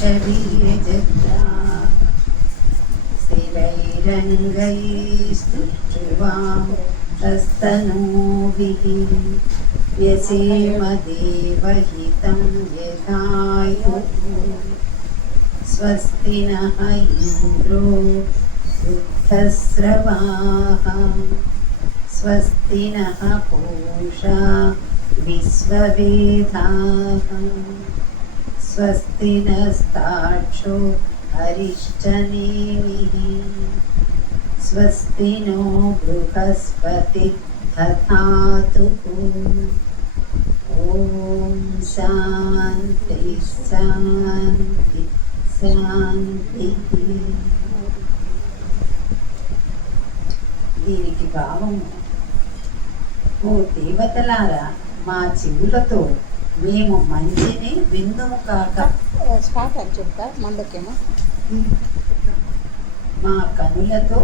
वृषवीर्यजत्रा स्थिरैरङ्गैस्तुष्ट्वां तस्तनूभिः व्यसेम देवहितं यथायुः स्वस्ति नः इन्द्रो वृद्धस्रवाः स्वस्ति नः पूषा विश्ववेदाः स्वस्ति नस्ताक्षो अरिष्टनेमिः स्वस्ति नो बृहस्पतिः दधातु ॐ शान्ति शान्ति शान्तिः। దీనికి భావము, ఓ దేవతలారా, మా చెవులతో మేము మంచిని విందుము కాక, మా కనులతో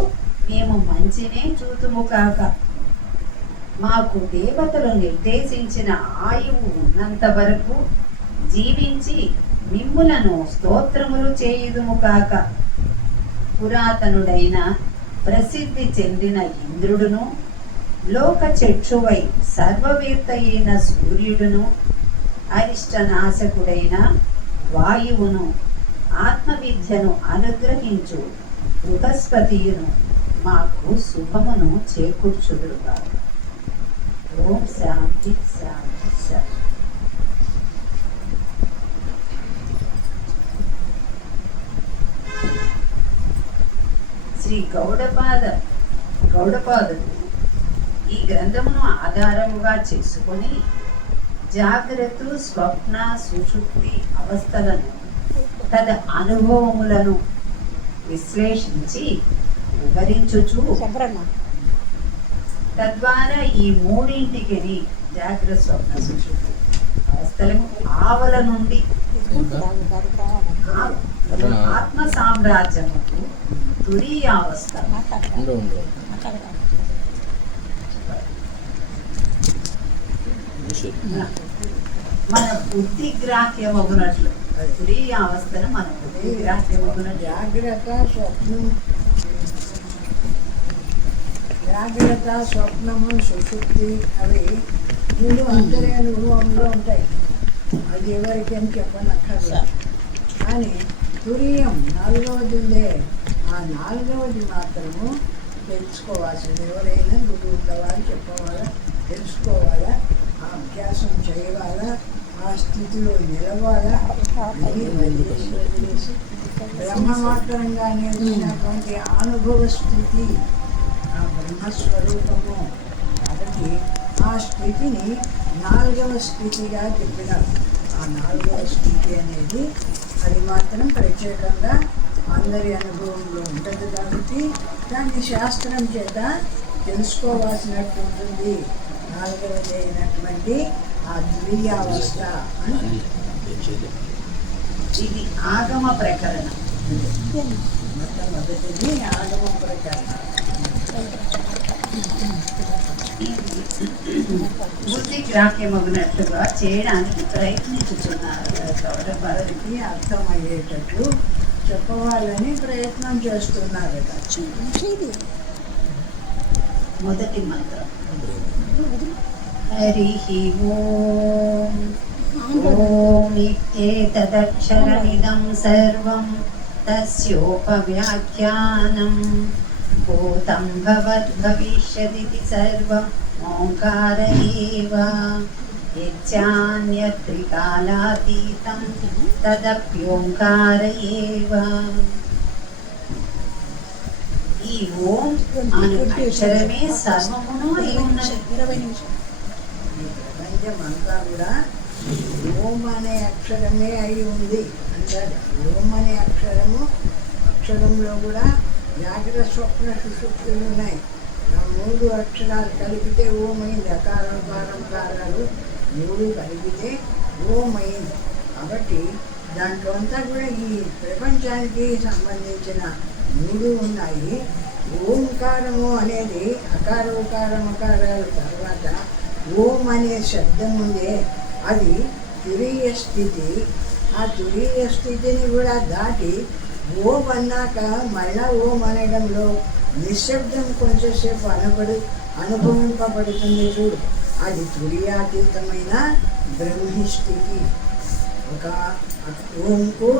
మేము మంచినే చూతుము కాక, మాకు దేవతలు నిర్దేశించిన ఆయువు ఉన్నంత వరకు జీవించి మిమ్ములను స్తోత్రములు చేయుదుము కాక. పురాతనుడైన ప్రసిద్ధి చెందిన ఇంద్రుడును, లోక చక్షువై సర్వవేత్త అయిన సూర్యుడును, అరిష్టనాశకుడైన వాయువును, ఆత్మవిద్యను అనుగ్రహించు బృహస్పతియును మాకు శుభమును చేకూర్చుదురుగా. ఓం శాంతి శాంతి శాంతి. శ్రీ గౌడపాదుడు ఈ గ్రంథమును ఆధారముగా చేసుకొని జాగ్రత్త, స్వప్న, సుషుప్తి అవస్థలను తద అనుభవములను విశ్లేషించి వివరించుచు తద్వారా ఈ మూడింటికి జాగ్రత్త, స్వప్న, సుషుప్తి అవస్థలను ఆవల నుండి ఆత్మ సామ్రాజ్యముకు తురీయావస్థ మన బుద్ధి గ్రాహ్యమగునట్లు, తురీయావస్థను మన బుద్ధి గ్రాహ్యమగునట్లు జాగ్రత్త, స్వప్నము, సుషుప్తి అవి మూడు అంతర్యానుభవంలో ఉంటాయి. అది ఎవరికేం చెప్పనక్కర్లేదు. కానీ తురీయం నాలుగవది ఉందే, ఆ నాలుగవది మాత్రము తెలుసుకోవాల్సింది. ఎవరైనా గురువు ఉండవాళ్ళు, చెప్పవాలా, తెలుసుకోవాలా, ఆ అభ్యాసం చేయవాలా, ఆ స్థితిలో నిలవాలా. వదిలేసి బ్రహ్మమాత్రంగానే ఉన్నటువంటి అనుభవ స్థితి ఆ బ్రహ్మస్వరూపము. కాబట్టి ఆ స్థితిని నాలుగవ స్థితిగా చెప్పినారు. ఆ నాలుగవ స్థితి అనేది అది మాత్రం ప్రత్యేకంగా అందరి అనుభవంలో ఉండదు కాబట్టి దాన్ని శాస్త్రం చేత తెలుసుకోవాల్సినట్టు ఉంటుంది. నాలుగవది అయినటువంటి ఆ ద్వితీయావస్థ అని ఇది ఆగమ ప్రకరణ. మొట్టమొదటిది ఆగమ ప్రకరణ. బుద్ధి గ్రాహ్యమగునట్లుగా చేయడానికి ప్రయత్నించుతున్నారు. వారికి అర్థమయ్యేటట్లు చెప్పవాలని ప్రయత్నం చేస్తున్నారు. మొదటి మంత్రం హరి ఓం ఓం ఇత్యేతదక్షరమిదం సర్వం తస్యోపవ్యాఖ్యానం భూతం భవద్భవిష్యదితి సర్వం ఓంకార ఏవ యచ్చాన్యత్రికాలాతీతం తదప్యోంకార ఏవ. ఈ ఓం అను అక్షరమే సర్వమును అయి ఉన్నది. ఈ ప్రపంచమంతా కూడా ఓం అనే అక్షరమే అయి ఉంది అంటారు. ఓం అనే అక్షరంలో కూడా జాగ్రత్త, స్వప్న, సుషుప్తులు ఉన్నాయి. ఆ మూడు అక్షరాలు కలిపితే ఓం అయింది. అకారం, కారం, కారాలు మూడు కలిపితే ఓం అయింది. కాబట్టి దాంట్లో అంతా కూడా ఈ ప్రపంచానికి సంబంధించిన మూడు ఉన్నాయి. ఓంకారము అనేది అకార, ఉకార, మకారాల తర్వాత ఓం అనే శబ్దం ఉందే, అది తురీయ స్థితి. ఆ ఆ తురీయ స్థితిని కూడా దాటి ఓం అన్నాక మళ్ళా ఓం అనడంలో నిశ్శబ్దం కొంచెంసేపు అనుభవింపబడుతుంది చూడు, అది తురియాతీతమైన బ్రహ్మస్థితి. ఒక ఓంకు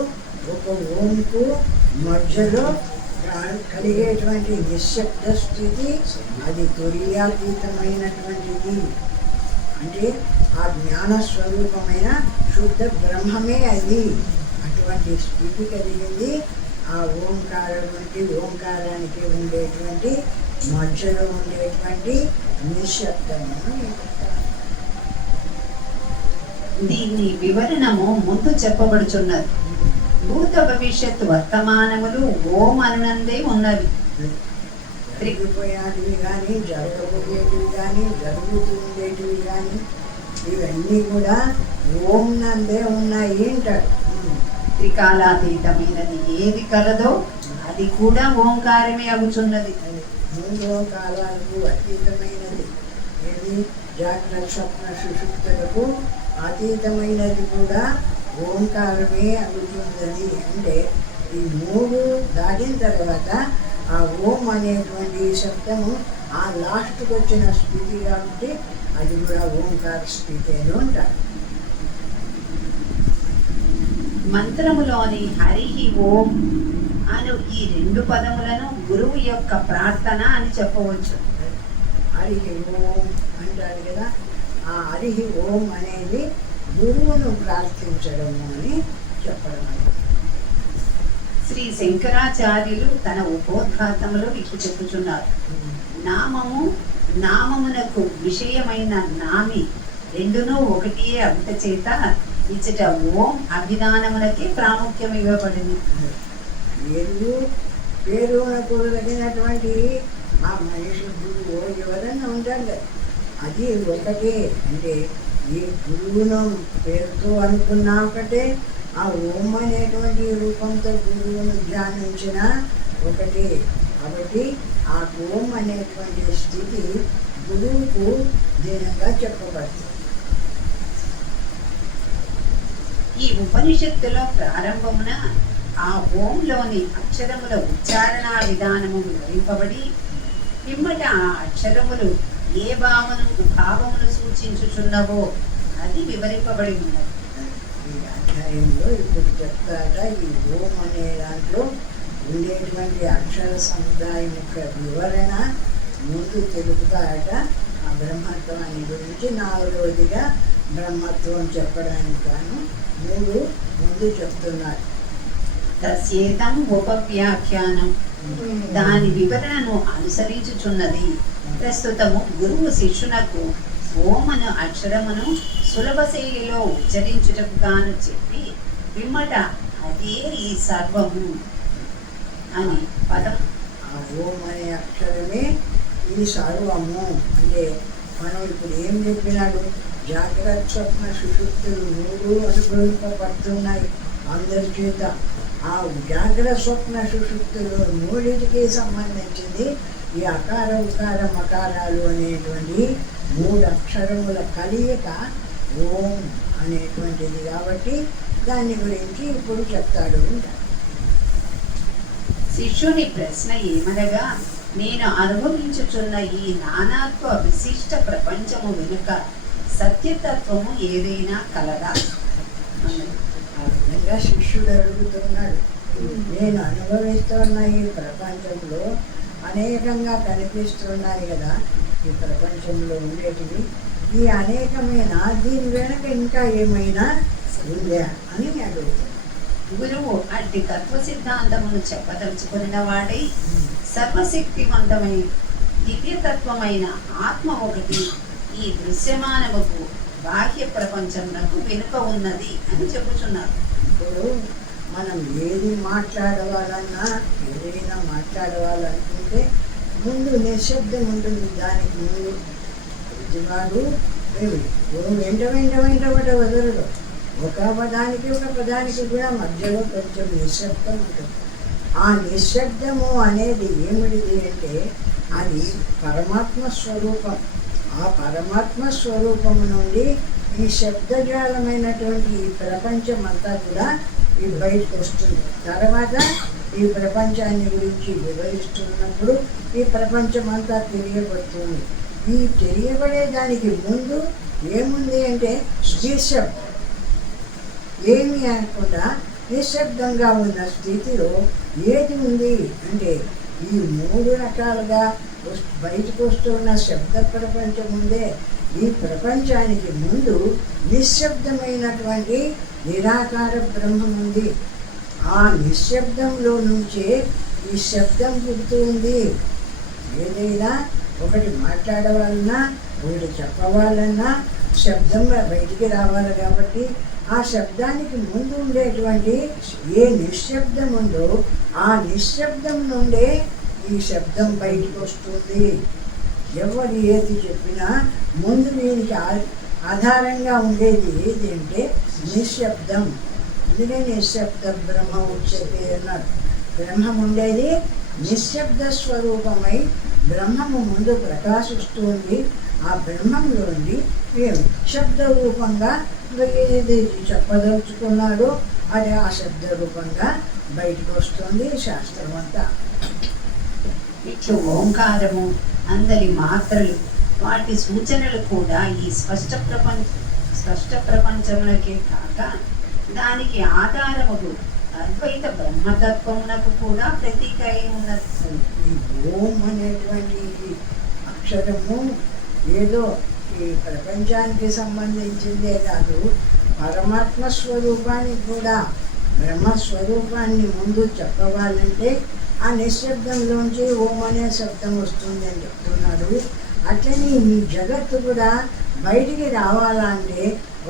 మధ్యలో కలిగేటువంటి నిశ్శబ్ద స్థితి, అది తురియాతీతమైనటువంటిది. అంటే ఆ జ్ఞాన స్వరూపమైన శుద్ధ బ్రహ్మమే అది. అటువంటి స్థితి కలిగింది ఆ ఓంకారానికి ఉండేటువంటి మధ్యలో ఉండేటువంటి నిశ్శబ్దము. దీని వివరణము ముందు చెప్పబడుచున్నది. భూత భవిష్యత్ వర్తమానములు ఓం అనునందే ఉన్నవి. జరిగిపోయేటివి కానీ, జరగబోయేటివి కానీ, జరుగుతుండేటివి కానీ, ఇవన్నీ కూడా ఓం నందే ఉన్నాయి అంటాడు. త్రికాలాతీతమైనది ఏది కలదో అది కూడా ఓంకారమే అగుచున్నది. 3 కాలాలకు అతీతమైనది ఏది? జాగ్రత్త స్వప్న సుషుప్తులకు అతీతమైనది కూడా ఓంకారమే అగుతుందని. అంటే ఈ 3 దాటిన తర్వాత ఆ ఓం అనేటువంటి శబ్దము ఆ లాస్ట్కి వచ్చిన స్థితి కాబట్టి అది కూడా ఓంకార స్థితి అని ఉంటారు. మంత్రములోని హరి ఓం అను ఈ 2 పదములను గురువు యొక్క ప్రార్థన అని చెప్పవచ్చు. హరి ఓం అంటారు కదా, ఆ హరి ఓం అనేది గురువును ప్రార్థించడము అని చెప్పడం. శ్రీ శంకరాచార్యులు తన ఉపోద్ఘాతములో ఇట్లు చెప్పుచున్నారు. నామమునకు విషయమైన నామి రెండునూ ఒకటియే అగుట చేత ఇచ్చట ఓం అభిధానమునకే ప్రాముఖ్యం ఇవ్వబడింది. పేరునకు తగినటువంటి ఆ మనిషి గురువు ఎవరన్నా ఉంటారు కదా, అది ఒకటే. అంటే ఈ గురువును పేరుతో అనుకున్నా ఒకటే, ఆ ఓం అనేటువంటి రూపంతో గురువును ధ్యానించిన ఒకటే. కాబట్టి ఆ ఓం అనేటువంటి స్థితి గురువుకు దీనంగా చెప్పబడుతుంది. ఈ ఉపనిషత్తులో ప్రారంభమున ఆ ఓంలోని అక్షరముల ఉచ్చారణ విధానము వివరింపబడి పిమ్మట ఆ అక్షరములు ఏ భావమును సూచించుచున్నవో అది వివరింపబడి ఉన్నది. ఈ అధ్యాయంలో ఇప్పుడు చెప్తాట ఈ ఓం అనే దాంట్లో ఉండేటువంటి అక్షర సముదాయం యొక్క వివరణ ముందు తెలుపుతాట. ఆ బ్రహ్మత్వాన్ని గురించి 4వదిగా బ్రహ్మత్వం చెప్పడానికి గాను 3 ముందు చెప్తున్నారు. తస్యేతం ఉపవ్యాఖ్యానం దాని వివరణను అనుసరించుచున్నది. ప్రస్తుతము గురువు శిష్యునకు ఓమను అక్షరమును సులభ శైలిలో ఉచ్చరించుటకు గాను చెప్పి పిమ్మట అదే ఈ సర్వము అని పదం. ఆ ఓం అనే అక్షరమే ఈ సర్వము. అంటే మనం ఇప్పుడు ఏం చెప్పినాడు? జాగ్రత్త స్వప్న సుషుప్తులు 3 అనుభవింపబడుతున్నాయి అందరి చేత. ఆ జాగ్రత్త స్వప్న సుషుప్తులు 3టికి సంబంధించింది ఈ అకార ఉకార మకారాలు అనేటువంటి 3 అక్షరముల కలయిక ఓం అనేటువంటిది. కాబట్టి దాని గురించి ఇప్పుడు చెప్తాడు. శిష్యుని ప్రశ్న ఏమనగా, నేను అనుభవించుచున్న ఈ నానాత్వ విశిష్ట ప్రపంచము వెనుక సత్యతత్వము ఏదైనా కలదా? ఆ విధంగా శిష్యుడు అడుగుతున్నాడు. నేను అనుభవిస్తున్న ఈ ప్రపంచంలో అనేకంగా కనిపిస్తున్నాయి కదా, ఈ ప్రపంచంలో ఉండేటివి, ఈ అనేకమైన దీని వెనక ఇంకా ఏమైనా ఉందా అని అడుగుతాడు. గురువు అట్టి తత్వ సిద్ధాంతమును చెప్పదలుచుకున్న వాడై సర్వశక్తివంతమై దివ్యతత్వమైన ఆత్మ ఒకటి ఈ దృశ్యమానముకు బాహ్య ప్రపంచమునకు వెనుక ఉన్నది అని చెప్పుచున్నారు. ఇప్పుడు మనం ఏది మాట్లాడవాలన్నా ఏదైనా మాట్లాడవాలనుకుంటే ముందు నిశ్శబ్దం ఉంటుంది. దానికి ముందు ప్రతివాడు వెంట వదలడు. ఒక పదానికి కూడా మధ్యలో కొంచెం నిశ్శబ్దం ఉంటుంది. ఆ నిశ్శబ్దము అనేది ఏమిటిది అంటే అది పరమాత్మ స్వరూపం. ఆ పరమాత్మ స్వరూపము నుండి ఈ శబ్దజాలమైనటువంటి ఈ ప్రపంచం అంతా కూడా ఈ బయటకు వస్తుంది. తర్వాత ఈ ప్రపంచాన్ని గురించి వివరిస్తున్నప్పుడు ఈ ప్రపంచం అంతా తెలియబడుతుంది. ఈ తెలియబడే దానికి ముందు ఏముంది అంటే నిశ్శబ్దం. ఏమి అనకుండా నిశ్శబ్దంగా ఉన్న స్థితిలో ఏది ఉంది అంటే ఈ 3 రకాలుగా బయటకు వస్తున్న శబ్ద ప్రపంచం ఉందే, ఈ ప్రపంచానికి ముందు నిశ్శబ్దమైనటువంటి నిరాకార బ్రహ్మం ఉంది. ఆ నిశ్శబ్దంలో నుంచే ఈ శబ్దం పుడుతుంది. ఏదైనా ఒకటి మాట్లాడవాలన్నా ఒకటి చెప్పవాలన్నా శబ్దం బయటికి రావాలి. కాబట్టి ఆ శబ్దానికి ముందు ఉండేటువంటి ఏ నిశ్శబ్దం ఉందో ఆ నిశ్శబ్దం నుండే ఈ శబ్దం బయటికి వస్తుంది. ఎవరు ఏది చెప్పినా ముందు దీనికి ఆధారంగా ఉండేది ఏది అంటే నిశ్శబ్దం. అందుకే నిశ్శబ్ద బ్రహ్మ ఉచ్యతే అన్నారు. బ్రహ్మం ఉండేది నిశ్శబ్ద స్వరూపమై బ్రహ్మము ముందు ప్రకాశిస్తుంది. ఆ బ్రహ్మంలోండి మేము శబ్ద రూపంగా ఏది చెప్పదలుచుకున్నాడో అది ఆ శబ్ద రూపంగా బయటకు వస్తుంది శాస్త్రం అంతా. ఇట్లు ఓంకారము, అందరి మాత్రలు, వాటి సూచనలు కూడా ఈ స్పష్ట ప్రపంచములకే కాక దానికి ఆధారముకు అద్వైత బ్రహ్మతత్వమునకు కూడా ప్రతీక అయి ఉన్నది. ఈ ఓం అనేటువంటి అక్షరము ఏదో ఈ ప్రపంచానికి సంబంధించిందే కాదు, పరమాత్మ స్వరూపానికి కూడా బ్రహ్మస్వరూపాన్ని ముందు చెప్పవాలంటే ఆ నిశ్శబ్దంలోంచి ఓం అనే శబ్దం వస్తుంది అని చెప్తున్నాడు. అట్లనే ఈ జగత్తు కూడా బయటికి రావాలంటే,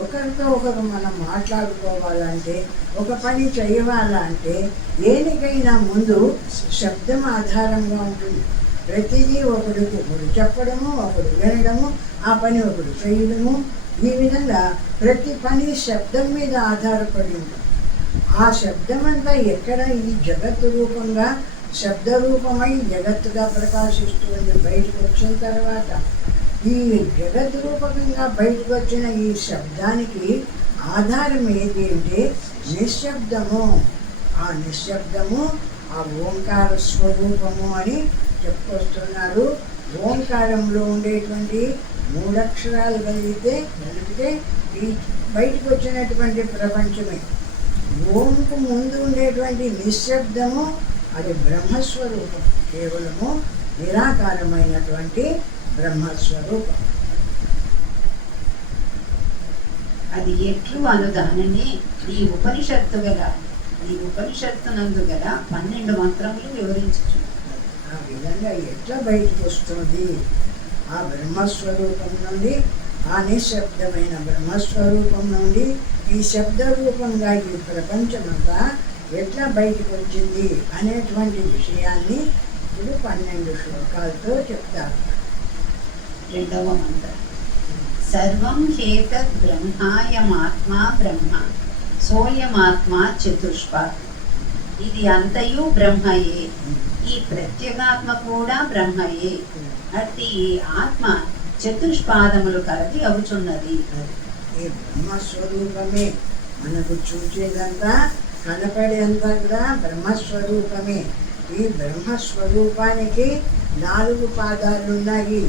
ఒకరితో ఒకరు మనం మాట్లాడుకోవాలంటే, ఒక పని చేయవాలంటే దేనికైనా ముందు శబ్దం ఆధారంగా ఉంటుంది. ప్రతిదీ ఒకరికి ఒకరు చెప్పడము, ఒకరు వినడము, ఆ పని ఒకరు చేయడము, ఈ విధంగా ప్రతి పని శబ్దం మీద ఆధారపడి ఉంటుంది. ఆ శబ్దం అంతా ఎక్కడ ఈ జగత్తు రూపంగా శబ్ద రూపమై జగత్తుగా ప్రకాశిస్తుంది. బయటకు వచ్చిన తర్వాత ఈ జగత్ రూపకంగా బయటకు వచ్చిన ఈ శబ్దానికి ఆధారం ఏంటి అంటే నిశ్శబ్దము. ఆ నిశ్శబ్దము ఆ ఓంకార స్వరూపము అని చెప్పుకొస్తున్నారు. ఓంకారంలో ఉండేటువంటి 3 అక్షరాలు కలిపితే ఈ బయటకు వచ్చినటువంటి ప్రపంచమే. ఓంకు ముందు ఉండేటువంటి నిశ్శబ్దము అది బ్రహ్మస్వరూపం, కేవలము నిరాకారమైనటువంటి బ్రహ్మస్వరూపం. అది ఎట్లు అనుదానని ఈ ఉపనిషత్తునందు గల 12 మంత్రములు వివరించు. ఆ విధంగా ఎట్లా బయటకు వస్తుంది ఆ బ్రహ్మస్వరూపం నుండి, ఆ నిశ్శబ్దమైన బ్రహ్మస్వరూపం నుండి ఈ శబ్ద రూపంగా ఈ ప్రపంచమంతా ఎట్లా బయటకు వచ్చింది అనేటువంటి విషయాన్ని ఇప్పుడు 12 శ్లోకాలతో చెప్తారు. 2వ మంత్రం. సర్వం హేతద్ బ్రహ్మాయమాత్మా బ్రహ్మ సోయమాత్మా చతుష్పా. ఇది అంతయు బ్రహ్మయే, ఈ ప్రత్యేగాత్మ కూడా బ్రహ్మయే. అట్టి ఈ ఆత్మ చతుష్పాదములు కలది అవుతున్నది. ఈ బ్రహ్మస్వరూపమే మనకు చూచేదంతా కనపడేంతా కూడా బ్రహ్మస్వరూపమే. ఈ బ్రహ్మస్వరూపానికి 4 పాదాలు ఉన్నాయి.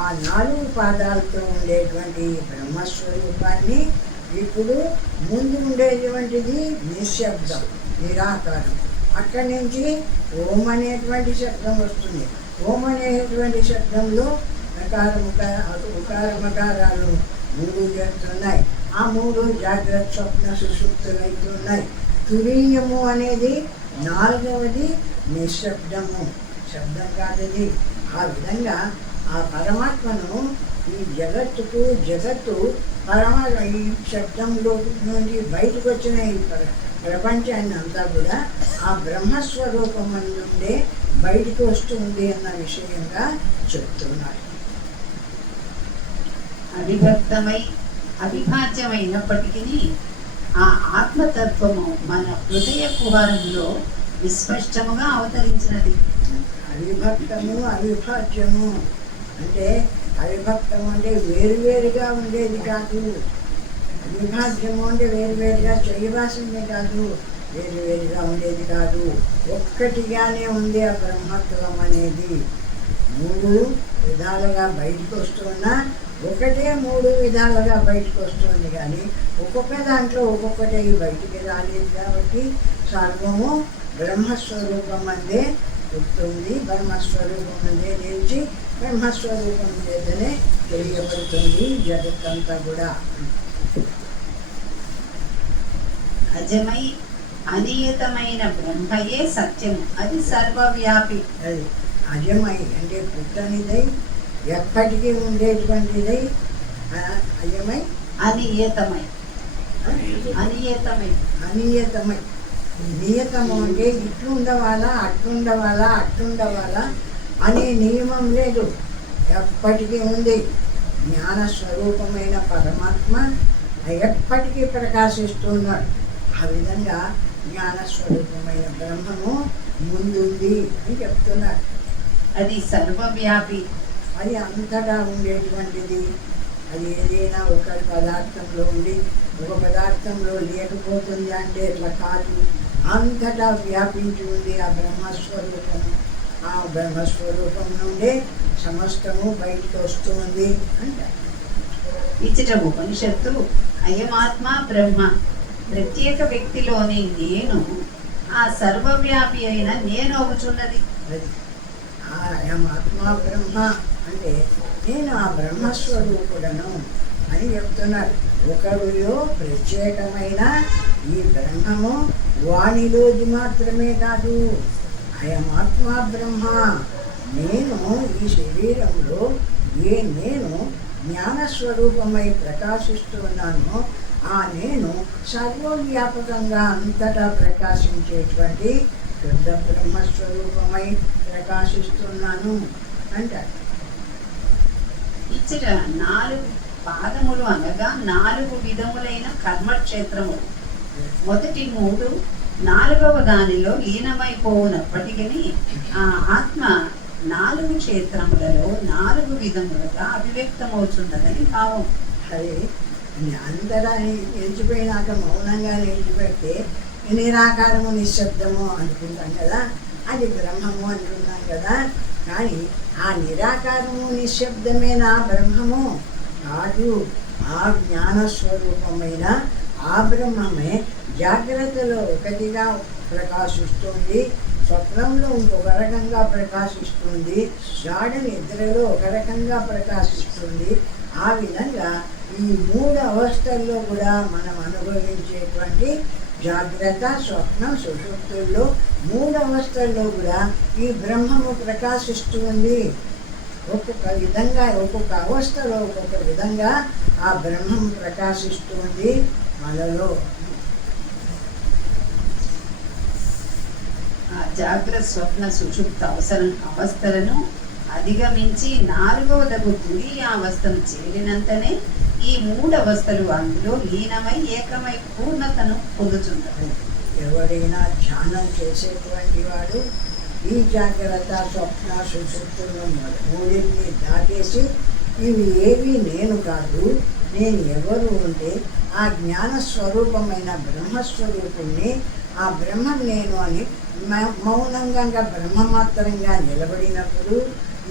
ఆ 4 పాదాలతో ఉండేటువంటి బ్రహ్మస్వరూపాన్ని ఇప్పుడు ముందు ఉండేటువంటిది నిశ్శబ్దం, నిరాకారం. అక్కడి నుంచి ఓం అనేటువంటి శబ్దం వస్తుంది. ఓం అనేటువంటి శబ్దంలో ఉకారమకారాలు 3 చేస్తున్నాయి. ఆ 3 జాగ్రత్త స్వప్న సుషుప్తులు అవుతున్నాయి. తురీయము అనేది 4వది నిశ్శబ్దము, శబ్దం కాదది. ఆ విధంగా ఆ పరమాత్మను ఈ జగత్తు ఈ శబ్దంలో నుండి బయటకు వచ్చిన ఈ ప్రపంచాన్ని అంతా కూడా ఆ బ్రహ్మస్వరూపం నుండే బయటకు వస్తుంది అన్న విషయంగా చెప్తున్నారు. అవిభాజ్యమైనప్పటికీ ఆ ఆత్మతత్వము మన హృదయ కుహరంలో విస్పష్టముగా అవతరించినది. అవిభక్తము అవిభాజ్యము అంటే అవిభక్తం అంటే వేరువేరుగా ఉండేది కాదు. అవిభాజ్యము అంటే వేరువేరుగా చేయవలసిందే కాదు, వేరువేరుగా ఉండేది కాదు, ఒక్కటిగానే ఉంది ఆ బ్రహ్మత్వం అనేది. మూడు విధాలుగా బయటకు వస్తున్నా ఒకటే మూడు విధాలుగా బయటకు వస్తుంది, కానీ ఒక్కొక్క దాంట్లో ఒక్కొక్కటి బయటికి రాలేదు. కాబట్టి సర్వము బ్రహ్మస్వరూపం అందే పుడుతుంది, బ్రహ్మస్వరూపం అందే నిలిచి బ్రహ్మస్వరూపం చేతనే తెలియబడుతుంది జగత్తంతా కూడా. అజమై అనియతమైన బ్రహ్మయే సత్యము, అది సర్వవ్యాపి. అది అజమై అంటే పుట్టనిదై ఎప్పటికీ ఉండేటువంటిదై, అజమై అనియతమై అనియతమై అనియతమై. నియతము అంటే ఇట్లుండవాలా అట్లుండవాలా అట్లుండవాలా అనే నియమం లేదు, ఎప్పటికీ ఉంది. జ్ఞానస్వరూపమైన పరమాత్మ ఎప్పటికీ ప్రకాశిస్తున్నాడు. ఆ విధంగా జ్ఞానస్వరూపమైన బ్రహ్మము ముందుంది అని చెప్తున్నాడు. అది సర్వవ్యాపి, అది అంతటా ఉండేటువంటిది. అది ఏదైనా ఒక పదార్థంలో ఉండి ఒక పదార్థంలో లేకపోతుంది అంటే ఇట్లా కాదు, అంతటా వ్యాపించి ఉంది ఆ బ్రహ్మస్వరూపము. ఆ బ్రహ్మస్వరూపం నుండే సమస్తము బయటకు వస్తుంది అంటారు. ఇచ్చట ఉపనిషత్తు అయమాత్మ బ్రహ్మ, ప్రత్యేక వ్యక్తిలోని నేను ఆ సర్వవ్యాపి అయిన నేను అవుతున్నది. అది అయమాత్మ బ్రహ్మ అంటే నేను ఆ బ్రహ్మస్వరూపుడను అని చెప్తున్నాడు. ఒకడిలో ప్రత్యేకమైన ఈ బ్రహ్మము వాణిలోది మాత్రమే కాదు, అయమాత్మ బ్రహ్మ. నేను ఈ శరీరంలో నేను జ్ఞానస్వరూపమై ప్రకాశిస్తున్నాను, ఆ నేను సర్వవ్యాపకంగా అంతటా ప్రకాశించేటువంటి శుద్ధ బ్రహ్మస్వరూపమై ప్రకాశిస్తున్నాను అంటారు. ఇచ్చట 4 పాదములు అనగా 4 విధములైన కర్మక్షేత్రములు. మొదటి 3 4వ దానిలో లీనమైపోనప్పటికీ ఆ ఆత్మ 4 క్షేత్రములలో 4 విధములుగా అభివ్యక్తమవుతున్నదని భావం. అది అందరూ నిలిచిపోయినాక మౌనంగా నిలిచిపెడితే నిరాకారము నిశ్శబ్దము అనుకుంటాం కదా, అది బ్రహ్మము అంటున్నాం కదా. కానీ ఆ నిరాకారము నిశ్శబ్దమే నా బ్రహ్మము కాదు, ఆ జ్ఞానస్వరూపమైన ఆ బ్రహ్మమే జాగ్రత్తలో ఒకటిగా ప్రకాశిస్తుంది, స్వప్నంలో ఇంకొక రకంగా ప్రకాశిస్తుంది, గాఢ నిద్రలో ఒక రకంగా ప్రకాశిస్తుంది. ఆ విధంగా ఈ 3 అవస్థల్లో కూడా మనం అనుభవించేటువంటి జాగ్రత్త, స్వప్నం, సుషుప్తుల్లో 3 అవస్థల్లో కూడా ఈ బ్రహ్మము ప్రకాశిస్తుంది. ఒక్కొక్క విధంగా ఒక్కొక్క అవస్థలో ఒక్కొక్క విధంగా ఆ బ్రహ్మము ప్రకాశిస్తుంది మనలో. ఆ జాగ్రత్త, స్వప్న, సుషుప్త అవస్థలను అధిగమించి 4వదగు తురీయ అవస్థను చేరినంతనే ఈ 3 అవస్థలు అందులో లీనమై ఏకమై పూర్ణతను పొందుతున్నారు. ఎవరైనా ధ్యానం చేసేటువంటి వాడు ఈ జాగ్రత్త, స్వప్న, సుషుప్తులను 3ని దాటేసి ఇవి ఏవి నేను కాదు, నేను ఎవరు ఉంటే ఆ జ్ఞానస్వరూపమైన బ్రహ్మస్వరూపుణ్ణి, ఆ బ్రహ్మం నేను అని మౌనంగా బ్రహ్మమాత్రంగా నిలబడినప్పుడు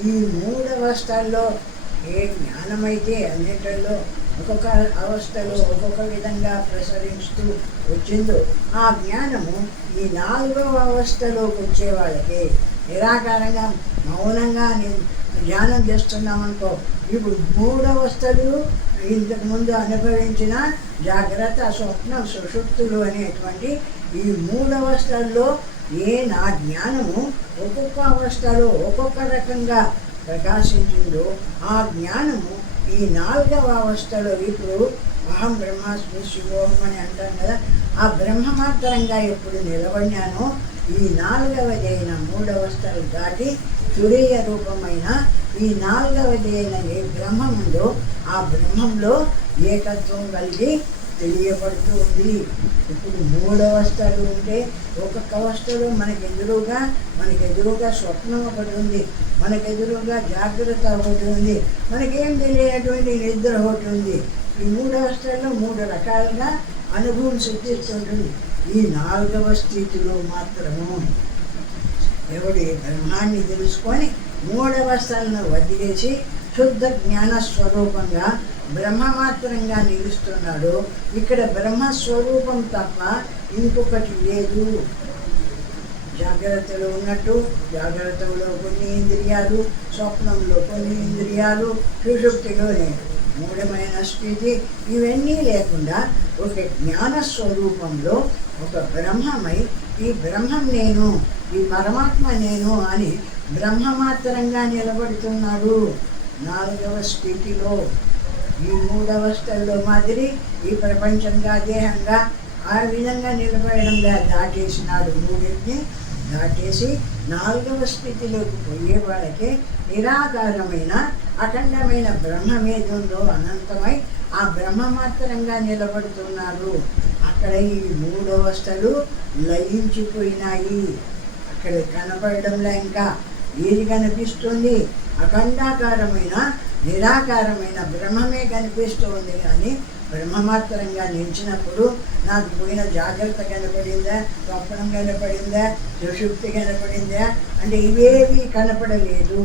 ఈ 3 అవస్థల్లో ఏ జ్ఞానమైతే అన్నిటిలో ఒక్కొక్క అవస్థలో ఒక్కొక్క విధంగా ప్రసరిస్తూ వచ్చిందో ఆ జ్ఞానము ఈ 4వ అవస్థలోకి వచ్చే వాళ్ళకి నిరాకారంగా మౌనంగా ధ్యానం చేస్తున్నామనుకో, ఇప్పుడు 3 అవస్థలు ఇంతకుముందు అనుభవించిన జాగ్రత్త, స్వప్నం, సుషుప్తులు అనేటువంటి ఈ 3 అవస్థల్లో నా జ్ఞానము ఒక్కొక్క అవస్థలో ఒక్కొక్క రకంగా ప్రకాశించిందో ఆ జ్ఞానము ఈ 4వ అవస్థలో ఇప్పుడు అహం బ్రహ్మాస్మి శివోహం అని అంటాం కదా, ఆ బ్రహ్మమాత్రంగా ఎప్పుడు నిలబడినానో ఈ 4వదైన 3 అవస్థలు దాటి తురీయ రూపమైన ఈ 4వదైన ఏ బ్రహ్మం ఉందో ఆ బ్రహ్మంలో ఏకత్వం కలిగి తెలియబడుతూ ఉంది. ఇప్పుడు 3 అవస్థలు ఉంటే ఒక్కొక్క అవస్థలో మనకెదురుగా స్వప్నం ఒకటి ఉంది, మనకెదురుగా జాగ్రత్త ఒకటి ఉంది, మనకేం తెలియనటువంటి నిద్ర ఒకటి ఉంది. ఈ 3 అవస్థల్లో 3 రకాలుగా అనుభవం సిద్ధిస్తుంటుంది. ఈ 4వ స్థితిలో మాత్రము ఎవడు ఈ బ్రహ్మాన్ని తెలుసుకొని 3 అవస్థలను వదిలేసి శుద్ధ జ్ఞాన స్వరూపంగా బ్రహ్మమాత్రంగా నిలుస్తున్నాడు. ఇక్కడ బ్రహ్మస్వరూపం తప్ప ఇంకొకటి లేదు. జాగ్రత్తలో ఉన్నట్టు జాగ్రత్తలో కొన్ని ఇంద్రియాలు, స్వప్నంలో కొన్ని ఇంద్రియాలు, సుషుప్తిలో లేదు. మూఢమైన స్థితి ఇవన్నీ లేకుండా ఒక జ్ఞాన స్వరూపంలో ఒక బ్రహ్మమై ఈ బ్రహ్మం నేను, ఈ పరమాత్మ నేను అని బ్రహ్మమాత్రంగా నిలబడుతున్నాడు 4వ స్థితిలో. ఈ 3 అవస్థల్లో మాదిరి ఈ ప్రపంచంగా దేహంగా ఆ విధంగా నిలబడంగా దాటేసినాడు. 3ని దాటేసి 4వ స్థితిలోకి పోయే వాళ్ళకి నిరాకారమైన అఖండమైన బ్రహ్మమేదుందో అనంతమై ఆ బ్రహ్మమాత్రంగా నిలబడుతున్నారు. అక్కడ ఈ 3 అవస్థలు లయించిపోయినాయి. అక్కడ కనపడడంలో ఇంకా ఏది కనిపిస్తుంది? అఖండాకారమైన నిరాకారమైన బ్రహ్మమే కనిపిస్తుంది. కానీ బ్రహ్మమాత్రంగా నిలిచినప్పుడు నాకు పోయిన జాగ్రత్త కనపడిందా, స్వప్నం కనపడిందా, సుషుప్తి కనపడిందా అంటే ఇవేవి కనపడలేదు.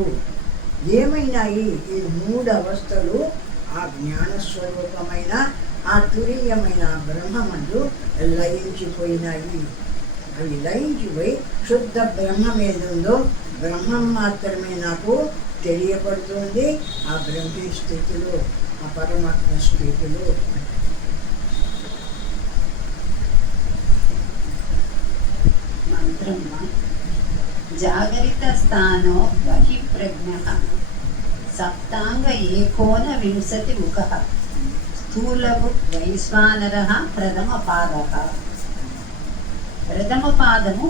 ఏమైనాయి? ఈ 3 అవస్థలు ఆ జ్ఞానస్వరూపమైన ఆ తురీయమైన బ్రహ్మమందు లయించిపోయినాయి. అవి లయించిపోయి శుద్ధ బ్రహ్మం ఏదుందో బ్రహ్మం మాత్రమే నాకు తెలియబడుతుంది. ఆ బ్రహ్మ స్థితిలో, ఆ పరమాత్మ స్థితిలో. మంత్రం జాగరిత స్థానో బహి ప్రజ్ఞ సప్తాంగ ఏకోన వింశతి ముఖ స్థూలభు వైశ్వానర ప్రథమ పాదము